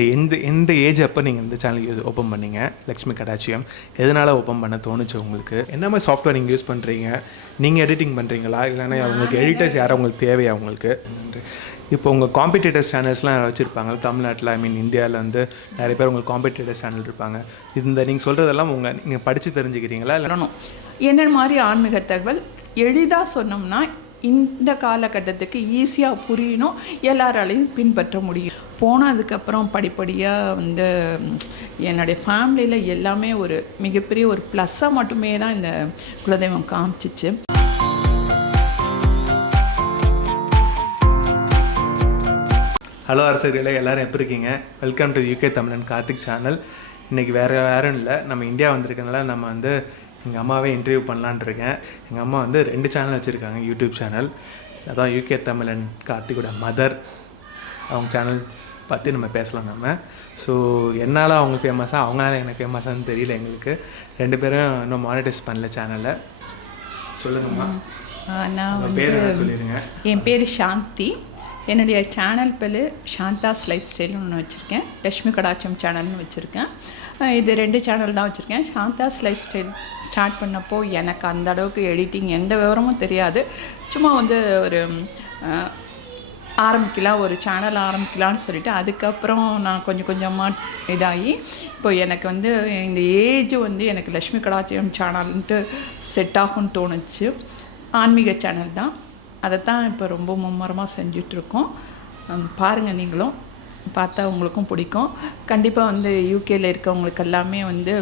எந்த ஏஜ் அப்போ நீங்கள் இந்த சேனல் ஓப்பன் பண்ணீங்க? லக்ஷ்மி கடாட்சியம் எதனால் ஓப்பன் பண்ண தோணுச்சு உங்களுக்கு? என்ன மாதிரி சாஃப்ட்வேர் நீங்கள் யூஸ் பண்ணுறீங்க? நீங்கள் எடிட்டிங் பண்ணுறீங்களா, இல்லைன்னா உங்களுக்கு எடிட்டர்ஸ் யாரும் உங்களுக்கு தேவையா உங்களுக்கு? இப்போ உங்கள் காம்படிட்டர்ஸ் சேனல்ஸ்லாம் வச்சுருப்பாங்க தமிழ்நாட்டில், இந்தியாவில் வந்து நிறைய பேர் உங்களுக்கு காம்படிட்டர்ஸ் சேனல் இருப்பாங்க. இந்த நீங்கள் சொல்கிறதெல்லாம் நீங்கள் படித்து தெரிஞ்சுக்கிறீங்களா இல்லை? என்ன மாதிரி ஆன்மீக தகவல் எளிதாக சொன்னோம்னா இந்த காலகட்டத்துக்கு ஈஸியாக புரியணும், எல்லாராலையும் பின்பற்ற முடியும். போனதுக்கப்புறம் படிப்படியாக வந்து என்னுடைய ஃபேமிலியில் எல்லாமே ஒரு மிகப்பெரிய ஒரு ப்ளஸ்ஸாக மட்டுமே தான் இந்த குலதெய்வம் காமிச்சிச்சு. ஹலோ அரசர்களே, எல்லோரும் எப்படி இருக்கீங்க? வெல்கம் டு யூகே தமிழன் கார்த்திக் சேனல். இன்றைக்கி வேறு யாரும் இல்லை, நம்ம இந்தியா வந்திருக்கனால நம்ம வந்து எங்கள் அம்மாவே இன்டர்வியூ பண்ணலான் இருக்கேன். எங்கள் அம்மா வந்து 2 சேனல் வச்சுருக்காங்க, யூடியூப் சேனல். அதான் யூகே தமிழன் கார்த்திகோட மதர். அவங்க சேனல் பற்றி நம்ம பேசலாம் நம்ம. ஸோ என்னால் அவங்க ஃபேமஸாக, அவங்களால எனக்கு ஃபேமஸானு தெரியல எங்களுக்கு. 2 பேரும் இன்னும் மானிட்டைஸ் பண்ணல சேனலை. சொல்லுங்கம்மா. நான் பேர் சொல்லிடுங்க. என் பேர் சாந்தி. என்னுடைய சேனல் பேர் சாந்தாஸ் லைஃப் ஸ்டைல்னு ஒன்று வச்சுருக்கேன். லக்ஷ்மி கடாட்சியம் சேனல்னு வச்சுருக்கேன். இது 2 சேனல் தான் வச்சுருக்கேன். சாந்தாஸ் லைஃப் ஸ்டைல் ஸ்டார்ட் பண்ணப்போ எனக்கு அந்த அளவுக்கு எடிட்டிங் எந்த விவரமும் தெரியாது. சும்மா வந்து ஒரு ஒரு சேனல் ஆரம்பிக்கலான்னு சொல்லிவிட்டு அதுக்கப்புறம் நான் கொஞ்சம் கொஞ்சமாக இதாகி இப்போ எனக்கு வந்து இந்த ஏஜ் வந்து எனக்கு லக்ஷ்மி கடாட்சியம் சேனல்ன்ட்டு செட் ஆகும்னு தோணுச்சு. ஆன்மீக சேனல் தான், அதைத்தான் இப்போ ரொம்ப மும்முரமாக செஞ்சிட்ருக்கோம். பாருங்கள், நீங்களும் பார்த்தா உங்களுக்கும் பிடிக்கும். கண்டிப்பாக வந்து யூகேயில் இருக்கவங்களுக்கு எல்லாமே வந்து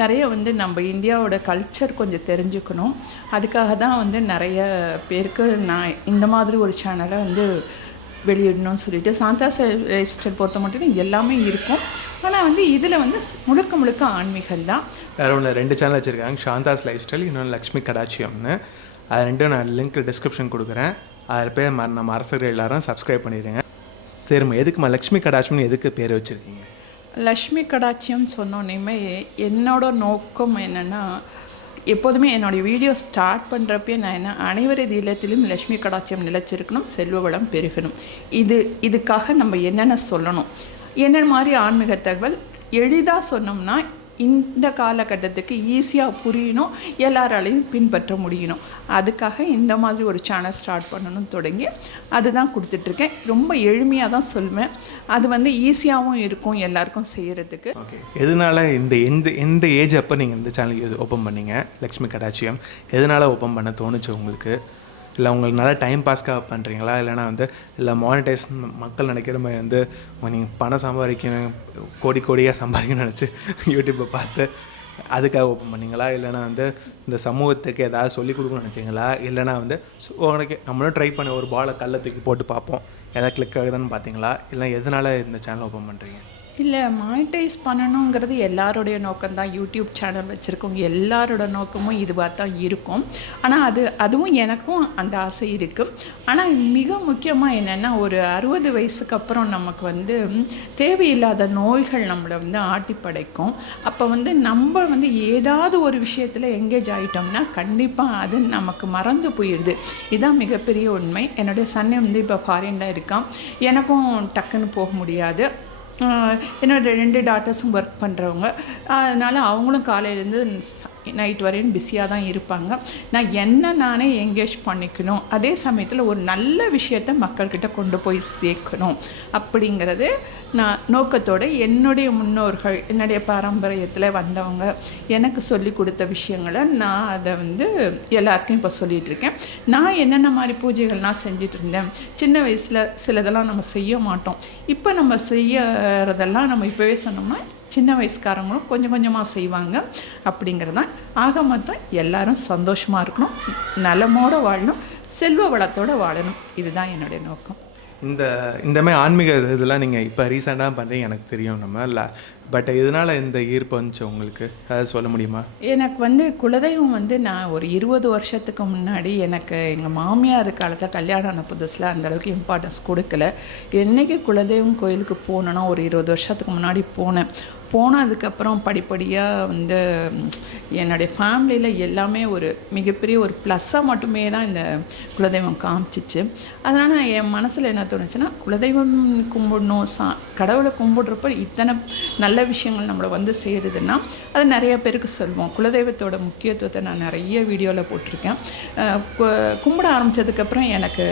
நிறைய வந்து நம்ம இந்தியாவோட கல்ச்சர் கொஞ்சம் தெரிஞ்சுக்கணும். அதுக்காக தான் வந்து நிறைய பேருக்கு நான் இந்த மாதிரி ஒரு சேனலை வந்து வெளியிடணும்னு சொல்லிட்டு. சாந்தாஸ் லைஃப் ஸ்டைல் பொறுத்த மட்டும் எல்லாமே இருக்கும், ஆனால் வந்து இதில் வந்து முழுக்க ஆன்மீகம் தான். வேறு ஒன்று 2 சேனல் வச்சுருக்காங்க, சாந்தாஸ் லைஃப் ஸ்டைல், இன்னொன்று லக்ஷ்மி கடாட்சியம்னு. அது 2 நான் லிங்க் டிஸ்கிரிப்ஷன் கொடுக்குறேன். அதில் பேர் நம்ம அரசர்கள் எல்லாரும் சப்ஸ்கிரைப் பண்ணிடுங்க. சரிம்மா, எதுக்குமா லக்ஷ்மி கடாட்சியம்னு எதுக்கு பேர் வச்சுருக்கீங்க? லக்ஷ்மி கடாட்சியம் சொன்னோன்னே என்னோட நோக்கம் என்னென்னா, எப்போதுமே என்னுடைய வீடியோ ஸ்டார்ட் பண்ணுறப்பே நான் என்ன, அனைவரது இல்லத்திலும் லக்ஷ்மி கடாட்சியம் நிலச்சிருக்கணும், செல்வ வளம் பெருகணும். இதுக்காக நம்ம என்னென்ன சொல்லணும், என்ன மாதிரி ஆன்மீக தகவல் எளிதாக சொன்னோம்னா இந்த காலகட்டத்துக்கு ஈஸியாக புரியணும், எல்லாராலையும் பின்பற்ற முடியணும். அதுக்காக இந்த மாதிரி ஒரு சேனல் ஸ்டார்ட் பண்ணணும்னு தொடங்கி அதுதான் கொடுத்துட்ருக்கேன். ரொம்ப எளிமையாக தான் சொல்வேன், அது வந்து ஈஸியாகவும் இருக்கும் எல்லாருக்கும் செய்கிறதுக்கு. ஓகே, எதனால் எந்த ஏஜ் அப்போ நீங்கள் இந்த சேனல் ஓப்பன் பண்ணீங்க? லக்ஷ்மி கடாட்சியம் எதனால் ஓப்பன் பண்ண தோணுச்சு உங்களுக்கு? இல்லை உங்களுக்கு நல்லா டைம் பாஸ்க்காக பண்ணுறீங்களா, இல்லைனா வந்து இல்லை மானிட்டைஸ் மக்கள் நினைக்கிற மாதிரி வந்து நீங்கள் பணம் சம்பாதிக்கணும், கோடியாக சம்பாதிக்கணும்னு நினச்சி யூடியூப்பை பார்த்து அதுக்காக ஓப்பன் பண்ணிங்களா, இல்லைனா வந்து இந்த சமூகத்துக்கு ஏதாவது சொல்லிக் கொடுக்கணும்னு நினச்சிங்களா, இல்லைனா வந்து உனக்கு நம்மளும் ட்ரை பண்ண ஒரு பாலை கல்லை தூக்கி போட்டு பார்ப்போம் எதாவது கிளிக் ஆகுதுன்னு பார்த்தீங்களா, இல்லை எதனால் இந்த சேனல் ஓப்பன் பண்ணுறீங்க? இல்லை, மானிட்டைஸ் பண்ணணுங்கிறது எல்லாருடைய நோக்கம்தான். யூடியூப் சேனல் வச்சுருக்கவங்க எல்லாரோட நோக்கமும் இதுவாக தான் இருக்கும். ஆனால் அதுவும் எனக்கும் அந்த ஆசை இருக்குது. ஆனால் மிக முக்கியமாக என்னென்னா, ஒரு 60 வயசுக்கு அப்புறம் நமக்கு வந்து தேவையில்லாத நோய்கள் நம்மளை வந்து ஆட்டி படைக்கும். அப்போ வந்து நம்ம வந்து ஏதாவது ஒரு விஷயத்தில் எங்கேஜ் ஆகிட்டோம்னா கண்டிப்பாக அது நமக்கு மறந்து போயிடுது. இதுதான் மிகப்பெரிய உண்மை. என்னுடைய சன் வந்து இப்போ ஃபாரினில் இருக்கான், எனக்கும் டக்குன்னு போக முடியாது. என்னோட 2 டாட்டர்ஸும் ஒர்க் பண்ணுறவங்க, அதனால் அவங்களும் காலையிலேருந்து நைட் வரையும் பிஸியாக தான் இருப்பாங்க. நான் நானே என்கேஜ் பண்ணிக்கணும், அதே சமயத்தில் ஒரு நல்ல விஷயத்தை மக்கள்கிட்ட கொண்டு போய் சேர்க்கணும் அப்படிங்கிறது நான் நோக்கத்தோடு என்னுடைய முன்னோர்கள், என்னுடைய பாரம்பரியத்தில் வந்தவங்க எனக்கு சொல்லி கொடுத்த விஷயங்களை நான் அதை வந்து எல்லாருக்கும் இப்போ சொல்லிகிட்ருக்கேன். நான் என்னென்ன மாதிரி பூஜைகள்லாம் செஞ்சிட்டு இருந்தேன் சின்ன வயசில், சிலதெல்லாம் நம்ம செய்ய மாட்டோம். இப்போ நம்ம செய்யறதெல்லாம் நம்ம இப்போவே சொன்னோம்னா சின்ன வயசுக்காரங்களும் கொஞ்சம் கொஞ்சமாக செய்வாங்க. அப்படிங்கிறது தான். ஆக மொத்தம் எல்லோரும் சந்தோஷமாக இருக்கணும், நலமோடு வாழணும், செல்வ வளத்தோடு வாழணும். இதுதான் என்னுடைய நோக்கம். இந்த மாதிரி ஆன்மீக இதெல்லாம் நீங்கள் இப்போ ரீசெண்டாக பண்ணுறீங்க எனக்கு தெரியும். நம்ம இல்லை பட் இதனால் இந்த ஈர்ப்பு வந்துச்சு உங்களுக்கு, அதாவது சொல்ல முடியுமா? எனக்கு வந்து குலதெய்வம் வந்து நான் ஒரு 20 வருஷத்துக்கு முன்னாடி எனக்கு எங்கள் மாமியார் காலத்தில் கல்யாணம் ஆன புதுசில் அந்தளவுக்கு இம்பார்ட்டன்ஸ் கொடுக்கல. என்றைக்கு குலதெய்வம் கோயிலுக்கு போனேன்னா ஒரு 20 வருஷத்துக்கு முன்னாடி போனதுக்கப்புறம் படிப்படியாக வந்து என்னுடைய ஃபேமிலியில் எல்லாமே ஒரு மிகப்பெரிய ஒரு ப்ளஸ்ஸாக மட்டுமே தான் இந்த குலதெய்வம் காமிச்சிச்சு. அதனால் என் மனசில் என்ன தோணுச்சுன்னா, குலதெய்வம் கும்பிடணும், கடவுளை கும்பிடுறப்ப இத்தனை நல்ல விஷயங்கள் நம்மளை வந்து சேருதுன்னா அது நிறைய பேருக்கு சொல்லுவோம். குலதெய்வத்தோட முக்கியத்துவத்தை நான் நிறைய வீடியோவில் போட்டிருக்கேன். கும்பிட ஆரம்பித்ததுக்கப்புறம் எனக்கு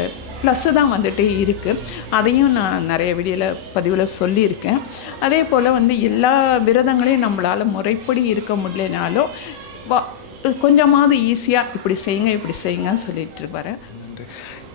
ப்ளஸ்ஸு தான் வந்துகிட்டே இருக்குது. அதையும் நான் நிறைய வீடியோவில் பதிவில் சொல்லியிருக்கேன். அதே போல் வந்து எல்லா விரதங்களையும் நம்மளால் முறைப்படி இருக்க முடியலனாலும் கொஞ்சமாவது ஈஸியாக இப்படி செய்யுங்கன்னு சொல்லிட்டு வரேன்.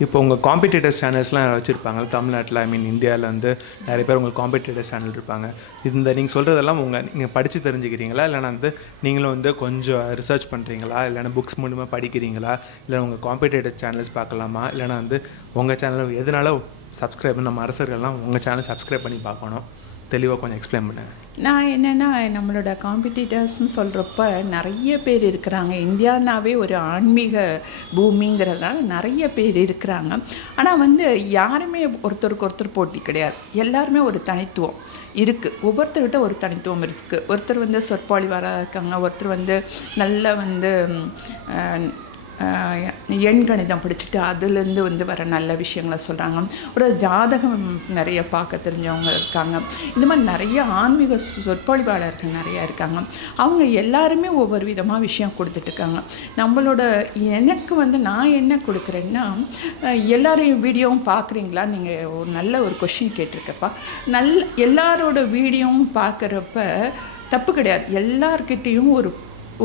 இப்போ உங்கள் காம்படிட்டர்ஸ் சேனல்ஸ்லாம் வச்சுருப்பாங்க தமிழ்நாட்டில், இந்தியாவில் வந்து நிறைய பேர் உங்களுக்கு காம்படிட்டர்ஸ் சேனல் இருப்பாங்க. இந்த நீங்கள் சொல்கிறதெல்லாம் நீங்கள் படித்து தெரிஞ்சுக்கிறீங்களா, இல்லைனா வந்து நீங்களும் வந்து கொஞ்சம் ரிசர்ச் பண்ணுறீங்களா, இல்லைனா புக்ஸ் மூலமாக படிக்கிறீங்களா, இல்லை உங்கள் காம்படிட்டர் சேனல்ஸ் பார்க்கலாமா, இல்லைனா வந்து உங்கள் சேனல் எதனால சப்ஸ்கிரைப் நம்ம அரசர்கள்லாம் உங்கள் சேனல் சப்ஸ்கிரைப் பண்ணி பார்க்கணும், தெளிவாக கொஞ்சம் எக்ஸ்பிளைன் பண்ணுங்கள். நான் என்னென்னா, நம்மளோட காம்படிட்டர்ஸ்ன்னு சொல்கிறப்ப நிறைய பேர் இருக்கிறாங்க. இந்தியானாவே ஒரு ஆன்மீக பூமிங்கிறதுனால நிறைய பேர் இருக்கிறாங்க. ஆனால் வந்து யாருமே ஒருத்தருக்கு ஒருத்தர் போட்டி கிடையாது. எல்லாருமே ஒரு தனித்துவம் இருக்குது. ஒவ்வொருத்தர்கிட்ட ஒரு தனித்துவம் இருக்குது. ஒருத்தர் வந்து சொற்பொழிவாராக இருக்காங்க, ஒருத்தர் வந்து நல்ல வந்து எண்கணிதம் படிச்சுட்டு அதுலேருந்து வந்து வர நல்ல விஷயங்களை சொல்கிறாங்க. ஒரு ஜாதகம் நிறைய பார்க்க தெரிஞ்சவங்க இருக்காங்க. இந்த மாதிரி நிறைய ஆன்மீக சொற்பொழிவாளர்கள் நிறையா இருக்காங்க. அவங்க எல்லாருமே ஒவ்வொரு விதமாக விஷயம் கொடுத்துட்ருக்காங்க. நம்மளோட எனக்கு வந்து நான் என்ன கொடுக்குறேன்னா, எல்லாரையும் வீடியோவும் பார்க்குறீங்களா, நீங்கள் ஒரு நல்ல ஒரு கொஷின் கேட்டிருக்கப்பா. எல்லாரோட வீடியோவும் பார்க்குறப்ப தப்பு கிடையாது. எல்லார்கிட்டேயும்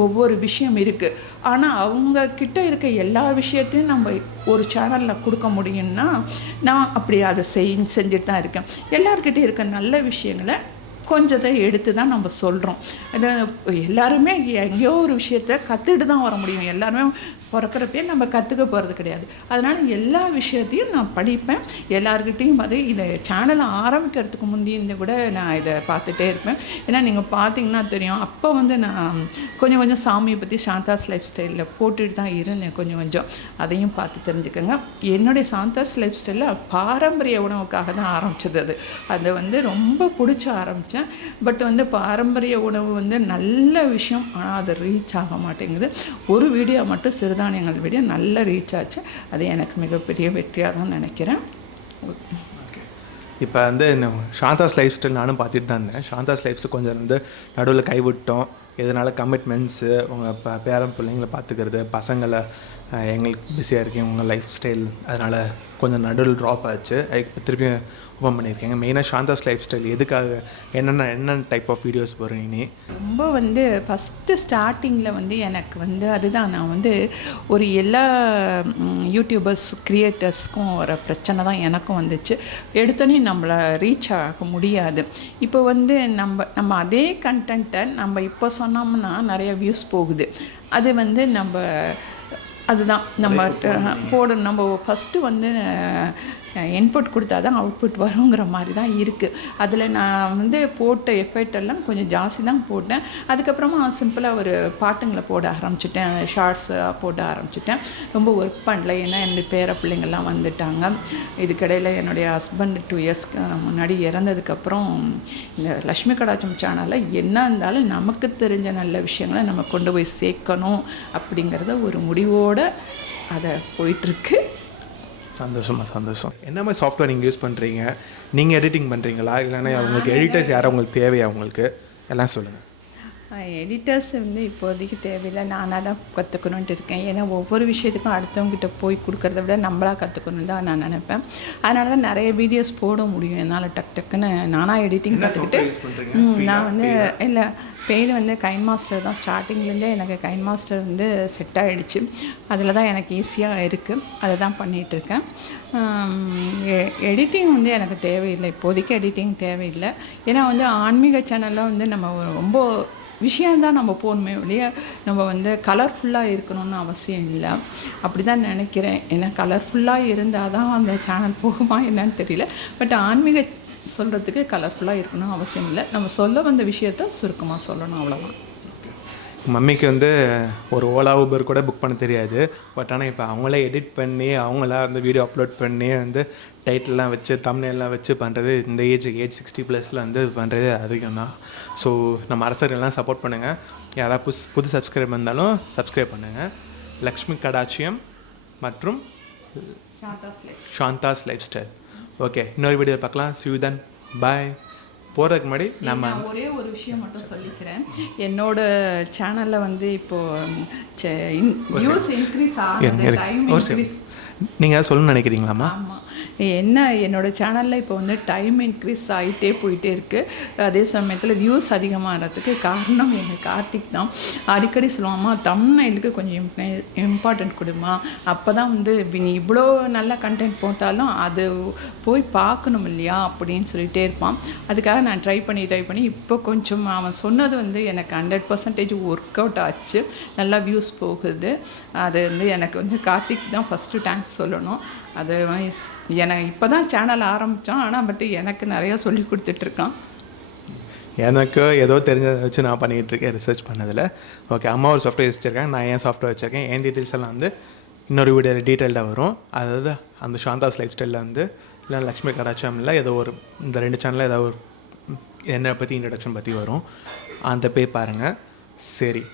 ஒவ்வொரு விஷயம் இருக்குது. ஆனால் அவங்கக்கிட்ட இருக்க எல்லா விஷயத்தையும் நம்ம ஒரு சேனலில் கொடுக்க முடியும்னா நான் அப்படி அதை செஞ்சுட்டு தான் இருக்கேன். எல்லார்கிட்டையும் இருக்க நல்ல விஷயங்களை கொஞ்சத்தை எடுத்து தான் நம்ம சொல்கிறோம். அது எல்லாருமே எங்கேயோ ஒரு விஷயத்த கற்றுக்கிட்டு தான் வர முடியும். எல்லாருமே பிறக்கிறப்பே நம்ம கற்றுக்க போகிறது கிடையாது. அதனால் எல்லா விஷயத்தையும் நான் படிப்பேன். எல்லாருக்கிட்டையும் பார்த்து இதை சேனலை ஆரம்பிக்கிறதுக்கு முந்தைய கூட நான் இதை பார்த்துட்டே இருப்பேன். ஏன்னா நீங்கள் பார்த்தீங்கன்னா தெரியும், அப்போ வந்து நான் கொஞ்சம் சாமியை பற்றி சாந்தாஸ் லைஃப் ஸ்டைலில் போட்டுட்டு தான் இருந்தேன். கொஞ்சம் அதையும் பார்த்து தெரிஞ்சுக்கோங்க. என்னுடைய சாந்தாஸ் லைஃப் ஸ்டைலில் பாரம்பரிய உணவுக்காக தான் ஆரம்பித்தது. அது வந்து ரொம்ப பிடிச்ச ஆரம்பித்தேன். பட் வந்து பாரம்பரிய உணவு வந்து நல்ல விஷயம், ஆனால் அது ரீச் ஆக மாட்டேங்குது. ஒரு வீடியோ மட்டும் சிறுதானியங்கள் வீடியோ நல்ல ரீச் ஆச்சு. அது எனக்கு மிகப்பெரிய வெற்றியாக தான் நினைக்கிறேன். இப்போ வந்து சாந்தாஸ் லைஃப் ஸ்டைல் நானும் பார்த்துட்டு தான் இருந்தேன். சாந்தாஸ் லைஃப் ஸ்டைல் கொஞ்சம் வந்து நடுவில் கைவிட்டோம். எதனால் கமிட்மெண்ட்ஸு, உங்கள் பேரன் பிள்ளைங்களை பார்த்துக்கிறது, பசங்களை எங்களுக்கு பிஸியாக இருக்கேன் உங்கள் லைஃப் ஸ்டைல், அதனால் கொஞ்சம் நடுவில் ட்ராப் ஆச்சு. இப்போ திருப்பி ஓப்பன் பண்ணியிருக்கேங்க. மெயினாக சாந்தாஸ் லைஃப் ஸ்டைல் எதுக்காக, என்னென்ன டைப் ஆஃப் வீடியோஸ் வரும் இனி? ரொம்ப வந்து ஃபஸ்ட்டு ஸ்டார்டிங்கில் வந்து எனக்கு வந்து அதுதான், நான் வந்து ஒரு எல்லா யூடியூபர்ஸ் க்ரியேட்டர்ஸ்க்கும் வர பிரச்சனை தான் எனக்கும் வந்துச்சு. எடுத்தோன்னே நம்மளை ரீச் ஆக முடியாது. இப்போ வந்து நம்ம அதே கண்டென்ட்டை நம்ம இப்போ சொன்னோம்னா நிறைய வியூஸ் போகுது. அது வந்து அதுதான் நம்ம போடணும். நம்ம ஃபஸ்ட்டு வந்து இன்புட் கொடுத்தா தான் அவுட்புட் வருங்கிற மாதிரி தான் இருக்குது. அதில் நான் வந்து போட்ட எஃபெக்ட் எல்லாம் கொஞ்சம் ஜாஸ்தி தான் போட்டேன். அதுக்கப்புறமா சிம்பிளாக ஒரு பாட்டுங்களை போட ஆரம்பிச்சிட்டேன், ஷார்ட்ஸாக போட ஆரம்பிச்சிட்டேன். ரொம்ப ஒர்க் பண்ணல, ஏன்னா என்னுடைய பேர பிள்ளைங்கள்லாம் வந்துட்டாங்க. இதுக்கிடையில் என்னுடைய ஹஸ்பண்ட் 2 இயர்ஸ்க்கு முன்னாடி இறந்ததுக்கப்புறம் இந்த லக்ஷ்மி கடாட்சம் சேனலில் என்ன இருந்தாலும் நமக்கு தெரிஞ்ச நல்ல விஷயங்களை நம்ம கொண்டு போய் சேர்க்கணும் அப்படிங்கிறத ஒரு முடிவோடு அதை போயிட்டுருக்கு. சந்தோஷம். என்ன மாதிரி சாஃப்ட்வேர் நீங்கள் யூஸ் பண்ணுறீங்க? நீங்கள் எடிட்டிங் பண்ணுறீங்களா, இல்லைன்னா உங்களுக்கு எடிட்டர்ஸ் யாரும் உங்களுக்கு தேவையா? உங்களுக்கு எல்லாம் சொல்லுங்கள். எடிட்டர்ஸ் வந்து இப்போதைக்கு தேவையில்லை, நானாக தான் கற்றுக்கணுன்ட்டு இருக்கேன். ஏன்னா ஒவ்வொரு விஷயத்துக்கும் அடுத்தவங்ககிட்ட போய் கொடுக்குறத விட நம்மளாக கற்றுக்கணும் தான் நான் நினைப்பேன். அதனால தான் நிறைய வீடியோஸ் போட முடியும் என்னால். டக்குன்னு நானாக எடிட்டிங் கற்றுக்கிட்டு நான் வந்து இல்லை பெய்டு வந்து கைன் மாஸ்டர் தான். ஸ்டார்டிங்லேருந்தே எனக்கு கைன் மாஸ்டர் வந்து செட் ஆகிடுச்சு. அதில் தான் எனக்கு ஈஸியாக இருக்குது, அதை தான் பண்ணிகிட்ருக்கேன். எடிட்டிங் வந்து எனக்கு தேவையில்லை, இப்போதைக்கு எடிட்டிங் தேவையில்லை. ஏன்னா வந்து ஆன்மீக சேனலில் வந்து நம்ம ரொம்ப விஷயந்தான் நம்ம போகணுமே வெளியே, நம்ம வந்து கலர்ஃபுல்லாக இருக்கணும்னு அவசியம் இல்லை. அப்படி தான் நினைக்கிறேன். ஏன்னா கலர்ஃபுல்லாக இருந்தால் தான் அந்த சேனல் போகுமா என்னன்னு தெரியல. பட் ஆன்மீக சொல்கிறதுக்கு கலர்ஃபுல்லாக இருக்கணும் அவசியம் இல்லை. நம்ம சொல்ல வந்த விஷயத்த சுருக்கமாக சொல்லணும், அவ்வளோதான். மம்மிக்கு வந்து ஒரு ஓலா ஊபர் கூட புக் பண்ண தெரியாது. பட் ஆனால் இப்போ அவங்களே எடிட் பண்ணி அவங்களா வந்து வீடியோ அப்லோட் பண்ணி வந்து டைட்டில்லாம் வச்சு தம்ப்நெயில்லாம் வச்சு பண்ணுறது இந்த ஏஜுக்கு 60+ வந்து பண்ணுறது அதிகம் தான். ஸோ நம்ம அரசர்கள்லாம் சப்போர்ட் பண்ணுங்கள். யாராவது புது சப்ஸ்கிரைப் இருந்தாலும் சப்ஸ்கிரைப் பண்ணுங்கள். லக்ஷ்மி கடாட்சியம் மற்றும் சாந்தாஸ் லைஃப் ஸ்டைல். ஓகே, இன்னொரு வீடியோ பார்க்கலாம். see you then. பாய். போகிறதுக்கு முன்னாடி நம்ம ஒரே ஒரு விஷயம் மட்டும் சொல்லிக்கிறேன். என்னோட சேனலில் வந்து இப்போது வியூஸ் இன்க்ரீஸ் ஆகுது, டைம் இன்க்ரீஸ். நீங்கள் அதை சொல்லணும்னு நினைக்கிறீங்களாம்மா? ஆமாம், என்னோடய சேனலில் இப்போ வந்து டைம் இன்க்ரீஸ் ஆகிட்டே போயிட்டே இருக்குது. அதே சமயத்தில் வியூஸ் அதிகமாகிறதுக்கு காரணம் எங்கள் கார்த்திக் தான். அடிக்கடி சொல்லுவாம்மா தம்ப்நெயிலுக்கு கொஞ்சம் இம்பார்ட்டன்ட் கொடுமா, அப்போ தான் வந்து நீ இவ்வளோ நல்ல கண்டென்ட் போட்டாலும் அது போய் பார்க்கணும் இல்லையா அப்படின்னு சொல்லிகிட்டே இருப்பான். அதுக்காக நான் ட்ரை பண்ணி இப்போ கொஞ்சம் அவன் சொன்னது வந்து எனக்கு 100% ஒர்க் அவுட் ஆச்சு. நல்லா வியூஸ் போகுது. அது வந்து எனக்கு வந்து கார்த்திக் தான் ஃபஸ்ட்டு தேங்க்ஸ் சொல்லணும். அது எனக்கு இப்போ தான் சேனல் ஆரம்பித்தான், ஆனால் பட் எனக்கு நிறையா சொல்லி கொடுத்துட்ருக்கான். எனக்கு ஏதோ தெரிஞ்சதை வச்சு நான் பண்ணிகிட்ருக்கேன் ரிசர்ச் பண்ணதில். ஓகே, அம்மா ஒரு சாஃப்ட்வேர் வச்சுருக்கேன், நான் ஏன் சாஃப்ட்வேர் வச்சுருக்கேன், என் டீட்டெயில்ஸ் எல்லாம் வந்து இன்னொரு வீடியோவில் டீட்டெயில்டாக வரும். அதாவது அந்த சாந்தாஸ் லைஃப் ஸ்டைலில் வந்து இல்லை லக்ஷ்மி கடாட்சியம் இல்லை ஏதோ ஒரு இந்த 2 சேனலில் ஏதோ ஒரு என்னை பற்றி இன்ட்ரடக்ஷன் பற்றி வரும். அந்த போய் பாருங்கள். சரி,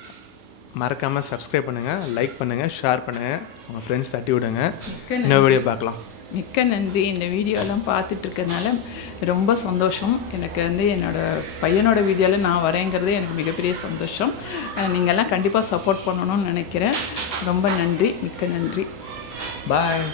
மறக்காமல் சப்ஸ்கிரைப் பண்ணுங்கள், லைக் பண்ணுங்கள், ஷேர் பண்ணுங்கள், உங்கள் ஃப்ரெண்ட்ஸ் தட்டி விடுங்க. இன்னொரு வீடியோ பார்க்கலாம். மிக்க நன்றி. இந்த வீடியோலாம் பார்த்துட்ருக்கறனால ரொம்ப சந்தோஷம். எனக்கு வந்து என்னோடய பையனோட வீடியோவில் நான் வரேங்கிறது எனக்கு மிகப்பெரிய சந்தோஷம். நீங்கள்லாம் கண்டிப்பாக சப்போர்ட் பண்ணணும்னு நினைக்கிறேன். ரொம்ப நன்றி, மிக்க நன்றி. பாய்.